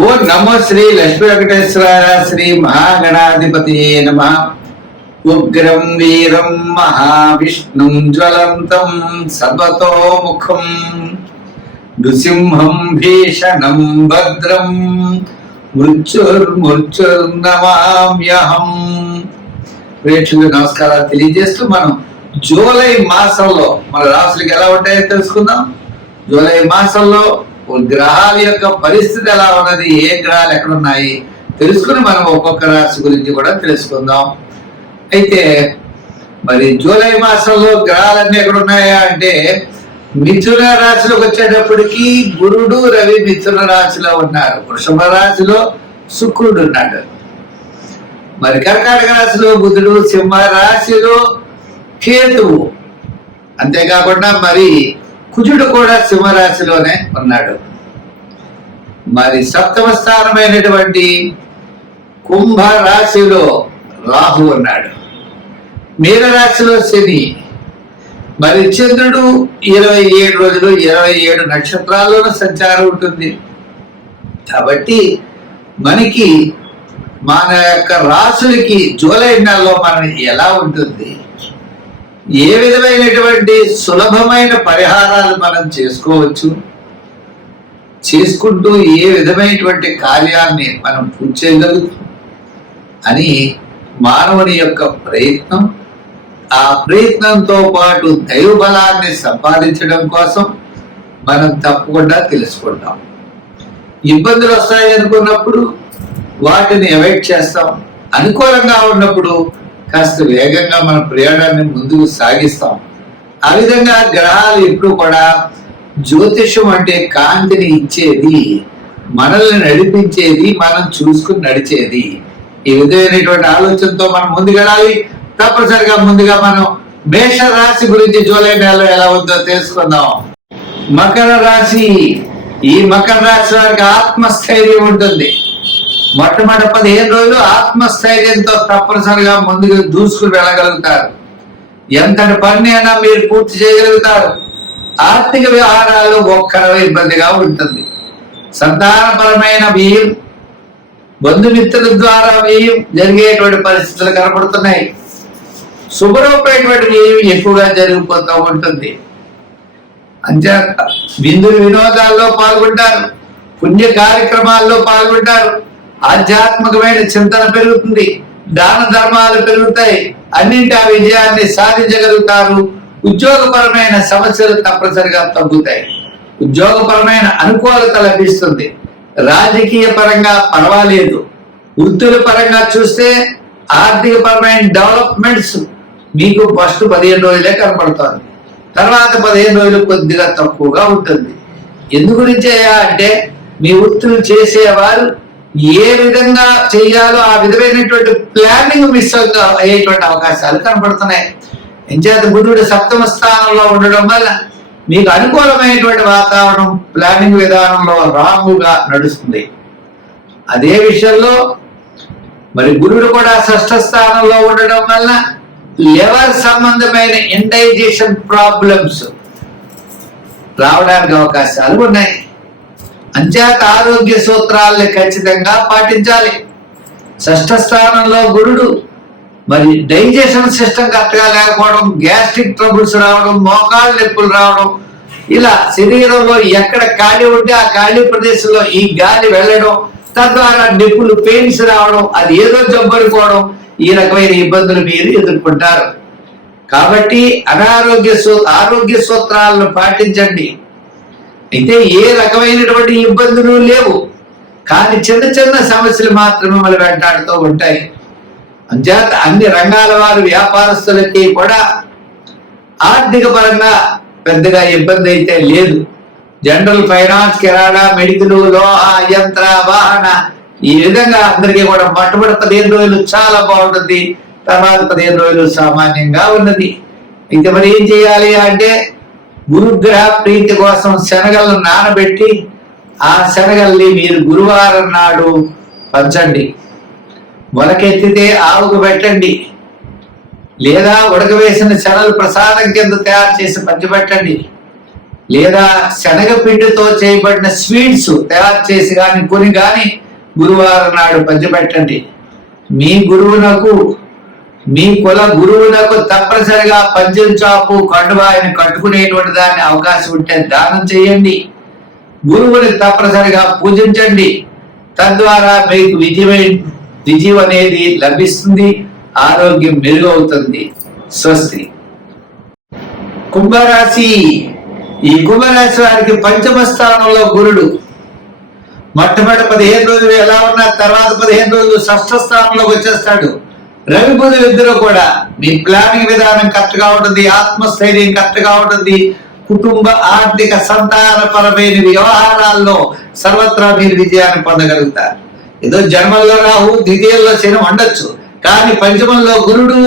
ఓ నమో శ్రీ లక్ష్మీ వెంకటేశ్వర శ్రీ మహాగణాధిపతి నమ. ఉగ్రం వీరం మహావిష్ణుం జ్వలంతం సర్వతోముఖం నృసింహం భీషణం భద్రం మృత్యుర్నమామ్యహం. ప్రేక్షకులకు నమస్కారాలు తెలియజేస్తూ మనం జూలై మాసంలో మన రాశులకు ఎలా ఉంటాయో తెలుసుకుందాం. జూలై మాసంలో గ్రహాల యొక్క పరిస్థితి ఎలా ఉన్నది, ఏ గ్రహాలు ఎక్కడ ఉన్నాయి తెలుసుకుని మనం ఒక్కొక్క రాశి గురించి కూడా తెలుసుకుందాం. అయితే మరి జూలై మాసంలో గ్రహాలన్నీ ఎక్కడ ఉన్నాయా అంటే మిథున రాశిలోకి వచ్చేటప్పటికి గురుడు రవి మిథున రాశిలో ఉన్నారు. వృషభ రాశిలో శుక్రుడు ఉన్నాడు. మరి కర్కాటక రాశిలో బుధుడు, సింహ రాశిలో కేతువు, అంతేకాకుండా మరి కుజుడు కూడా సింహరాశిలోనే ఉన్నాడు. మరి సప్తమ స్థానమైనటువంటి కుంభ రాశిలో రాహు ఉన్నాడు. మీనరాశిలో శని. మరి చంద్రుడు 27 రోజులు 27 నక్షత్రాల్లోనూ సంచారం ఉంటుంది. కాబట్టి మనకి మన యొక్క రాశులకి జూలై నెలలో మనం ఎలా ఉంటుంది, ఏ విధమైనటువంటి సులభమైన పరిహారాలు మనం చేసుకోవచ్చు, చేసుకుంటూ ఏ విధమైనటువంటి కార్యాన్ని మనం పూర్తి చేయగలుగుతాం అని మానవుని యొక్క ప్రయత్నం. ఆ ప్రయత్నంతో పాటు దైవ బలాన్ని సంపాదించడం కోసం మనం తప్పకుండా తెలుసుకుంటాం. ఇబ్బందులు వస్తాయి అనుకున్నప్పుడు వాటిని అవాయిడ్ చేస్తాం. అనుకూలంగా ఉన్నప్పుడు కాస్త వేగంగా మన ప్రయాణాన్ని ముందుకు సాగిస్తాం. ఆ విధంగా గ్రహాలు ఎప్పుడు కూడా జ్యోతిషం అంటే కాంతిని ఇచ్చేది, మనల్ని నడిపించేది, మనం చూసుకుని నడిచేది. ఈ విధమైనటువంటి ఆలోచనతో మనం ముందుకెళ్ళాలి. తప్పనిసరిగా ముందుగా మనం మేష రాశి గురించి జూలై నెలలో ఎలా ఉందో తెలుసుకుందాం. మకర రాశి. ఈ మకర రాశి వారికి ఆత్మస్థైర్యం ఉంటుంది. మొట్టమొదటి 15 రోజులు ఆత్మస్థైర్యంతో తప్పనిసరిగా ముందుకు దూసుకుని వెళ్ళగలుగుతారు. ఎంతటి పని అయినా మీరు పూర్తి చేయగలుగుతారు. ఆర్థిక వ్యవహారాలు ఒక్కరవ ఇబ్బందిగా ఉంటుంది. సంతానపరమైన వ్యయం, బంధుమిత్రుల ద్వారా వ్యయం జరిగేటువంటి పరిస్థితులు కనపడుతున్నాయి. శుభరూపమైనటువంటి వ్యయం ఎక్కువగా జరిగిపోతూ ఉంటుంది. అంచేత విందులు వినోదాల్లో పాల్గొంటారు, పుణ్య కార్యక్రమాల్లో పాల్గొంటారు, ఆధ్యాత్మికమైన చింతన పెరుగుతుంది, దాన ధర్మాలు పెరుగుతాయి, అన్నింటి ఆ విజయాన్ని సాధించగలుగుతారు. ఉద్యోగపరమైన సమస్యలు తప్పనిసరిగా తగ్గుతాయి. ఉద్యోగపరమైన అనుకూలత లభిస్తుంది. రాజకీయ పరంగా పర్వాలేదు. వృత్తుల పరంగా చూస్తే ఆర్థిక పరమైన డెవలప్మెంట్స్ మీకు ఫస్ట్ 15 రోజులే కనపడుతుంది. తర్వాత 15 రోజులు కొద్దిగా తక్కువగా ఉంటుంది. ఎందు గురించి అంటే మీ వృత్తులు చేసేవారు ఏ విధంగా చేయాలో ఆ విధమైనటువంటి ప్లానింగ్ మిస్ అయ్యేటువంటి అవకాశాలు కనపడుతున్నాయి. ఎంచేత బుధుడు సప్తమ స్థానంలో ఉండడం వల్ల మీకు అనుకూలమైనటువంటి వాతావరణం ప్లానింగ్ విధానంలో రాంగుగా నడుస్తుంది. అదే విషయంలో మరి గురుడు కూడా షష్ఠ స్థానంలో ఉండడం వల్ల లివర్ సంబంధమైన ఇండైజెషన్ ప్రాబ్లమ్స్ రావడానికి అవకాశాలు ఉన్నాయి. అంచేత ఆరోగ్య సూత్రాలని ఖచ్చితంగా పాటించాలి. షష్ఠ స్థానంలో గురుడు మరి డైజెషన్ సిస్టమ్ కరెక్ట్గా లేకపోవడం, గ్యాస్ట్రిక్ ట్రబుల్స్ రావడం, మోకాళ్ళ నొప్పులు రావడం, ఇలా శరీరంలో ఎక్కడ ఖాళీ ఉంటే ఆ ఖాళీ ప్రదేశంలో ఈ గాలి వెళ్ళడం, తద్వారా నొప్పులు, పెయిన్స్ రావడం, అది ఏదో జబ్బు అనుకోవడం, ఈ రకమైన ఇబ్బందులు మీరు ఎదుర్కొంటారు. కాబట్టి ఆరోగ్య సూత్రాలను పాటించండి. అయితే ఏ రకమైనటువంటి ఇబ్బందులు లేవు, కానీ చిన్న చిన్న సమస్యలు మాత్రమే మనం వెంటాడుతూ ఉంటాయి. అంచేత అన్ని రంగాల వారు వ్యాపారస్తులకి కూడా ఆర్థిక పరంగా పెద్దగా ఇబ్బంది అయితే లేదు. జనరల్ ఫైనాన్స్, కిరాణా, మెడికల్, లోహ, యంత్ర, వాహన, ఈ విధంగా అందరికీ కూడా మొట్టమొదటి 15 రోజులు చాలా బాగుంటుంది. తర్వాత 15 రోజులు సామాన్యంగా ఉన్నది. అయితే మరి ఏం చేయాలి అంటే గురుగ్రహ ప్రీతి కోసం శనగలను నానబెట్టి ఆ శనగల్ని మీరు గురువారం నాడు పంచండి. మొలకెత్తితే ఆవుకు పెట్టండి, లేదా ఉడకవేసిన శనగలు ప్రసాదం కింద తయారు చేసి పంచిపెట్టండి, లేదా శనగపిండితో చేయబడిన స్వీట్స్ తయారు చేసి కానీ కొని కానీ గురువారం నాడు పంచిపెట్టండి. మీ గురువునకు, మీ కుల గురువునకు తప్పనిసరిగా పంచెం చాపు కండువాయిని కట్టుకునేటువంటి దాన్ని అవకాశం ఉంటే దానం చేయండి. గురువుని తప్పనిసరిగా పూజించండి. తద్వారా మీకు విజయం అనేది లభిస్తుంది, ఆరోగ్యం మెరుగవుతుంది. స్వస్తి. కుంభరాశి. ఈ కుంభరాశి వారికి పంచమ స్థానంలో గురుడు. మొట్టమొదటి 15 రోజులు ఎలా ఉన్నా తర్వాత 15 రోజులు షష్ఠ స్థానంలోకి వచ్చేస్తాడు. రవి బుధులు ఇద్దరు కూడా మీ ప్లానింగ్ విధానం కరెక్ట్ గా ఉంటుంది, ఆత్మస్థైర్యం కరెక్ట్ గా ఉంటుంది. కుటుంబ, ఆర్థిక, సంతానపరమైన వ్యవహారాల్లో సర్వత్రా మీరు విజయాన్ని పొందగలుగుతారు. ఏదో జన్మంలో రాహు, ద్వితీయంలో శని ఉండొచ్చు, కానీ పంచమంలో గురుడు,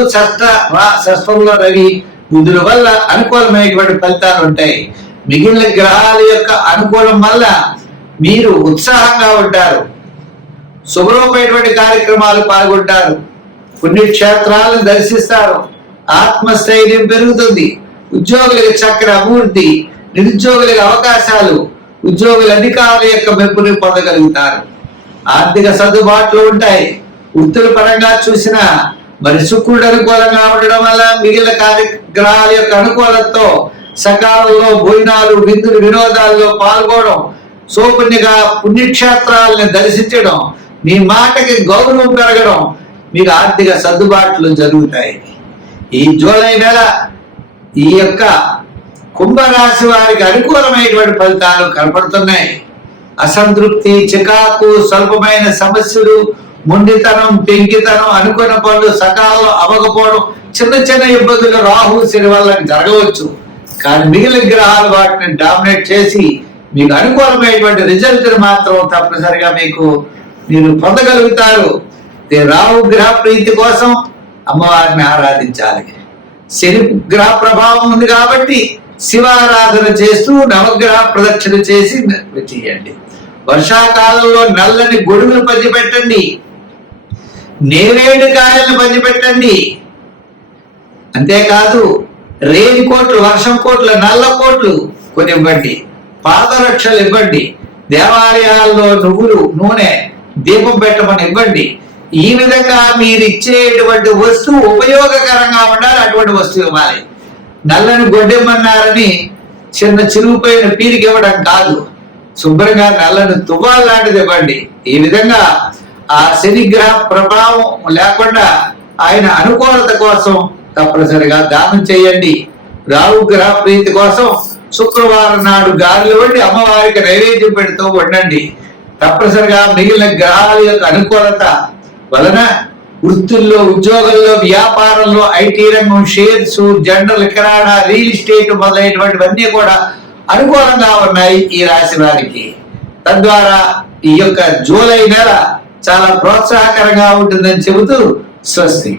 షష్ఠంలో రవి, బుధుల వల్ల అనుకూలమైనటువంటి ఫలితాలు ఉంటాయి. మిగిలిన గ్రహాల యొక్క అనుకూలం వల్ల మీరు ఉత్సాహంగా ఉంటారు, శుభ్రమైనటువంటి కార్యక్రమాలు పాల్గొంటారు, పుణ్యక్షేత్రాలను దర్శిస్తారు, ఆత్మస్థైర్యం పెరుగుతుంది, ఉద్యోగులకు చక్కని అభివృద్ధి, నిరుద్యోగులకు అవకాశాలు, ఉద్యోగుల అధికారుల యొక్క మెప్పుని పొందగలుగుతారు. ఆర్థిక సర్దుబాట్లు ఉంటాయి. వృత్తుల పరంగా చూసిన మరి శుక్రుడు అనుకూలంగా ఉండడం వల్ల మిగిలిన కార్యగ్రహాల యొక్క అనుకూలతతో సకాలంలో భోజనాలు, విందులు, వినోదాల్లో పాల్గొనడం, సోపుణ్యగా పుణ్యక్షేత్రాలను దర్శించడం, మీ మాటకి గౌరవం పెరగడం, మీకు ఆర్థిక సర్దుబాట్లు జరుగుతాయి. ఈ జూలై నెల ఈ యొక్క కుంభరాశి వారికి అనుకూలమైనటువంటి ఫలితాలు కనపడుతున్నాయి. అసంతృప్తి, చికాకు, స్వల్పమైన సమస్యలు, మొండితనం, పెంకితనం, అనుకున్న పనులు సకాలంలో అవ్వకపోవడం, చిన్న చిన్న ఇబ్బందులు రాహు, శని వల్ల జరగవచ్చు. కానీ మిగిలిన గ్రహాలు వాటిని డామినేట్ చేసి మీకు అనుకూలమైనటువంటి రిజల్ట్ మాత్రం తప్పనిసరిగా మీరు పొందగలుగుతారు. రాహు గ్రహ ప్రీతి కోసం అమ్మవారిని ఆరాధించాలి. శని గ్రహ ప్రభావం ఉంది కాబట్టి శివారాధన చేస్తూ నవగ్రహ ప్రదక్షిణ చేసి చేయండి. వర్షాకాలంలో నల్లని గొడుగులు పంచిపెట్టండి, నేరేడు కాయలను పంచిపెట్టండి. అంతేకాదు రెయిన్ కోట్లు, వర్షం కోట్లు, నల్ల కోట్లు కొని ఇవ్వండి, పాదరక్షలు ఇవ్వండి, దేవాలయాల్లో నువ్వులు, నూనె, దీపం పెట్టమని ఇవ్వండి. ఈ విధంగా మీరు ఇచ్చేటువంటి వస్తువు ఉపయోగకరంగా ఉండాలి, అటువంటి వస్తువు ఇవ్వాలి. నల్లని గొడ్డెమ్మన్నారని చిన్న చిరుగుపోయిన పీరికి ఇవ్వడం కాదు, శుభ్రంగా నల్లని తువ్వాలు లాంటిది ఇవ్వండి. ఈ విధంగా ఆ శనిగ్రహ ప్రభావం లేకుండా ఆయన అనుకూలత కోసం తప్పనిసరిగా దానం చేయండి. రాహు గ్రహ ప్రీతి కోసం శుక్రవారం నాడు గాలిలో వండి అమ్మవారికి నైవేద్యం పెడుతూ ఉండండి. తప్పనిసరిగా మిగిలిన గ్రహాల యొక్క అనుకూలత వలన వృత్తుల్లో, ఉద్యోగంలో, వ్యాపారంలో, ఐటీ రంగం, షేర్స్, జనరల్ కిరాణా, రియల్ ఎస్టేట్ మొదలైనటువంటివన్నీ కూడా అనుకూలంగా ఉన్నాయి ఈ రాశి వారికి. తద్వారా ఈ యొక్క జూలై నెల చాలా ప్రోత్సాహకరంగా ఉంటుందని చెబుతూ స్వస్తి.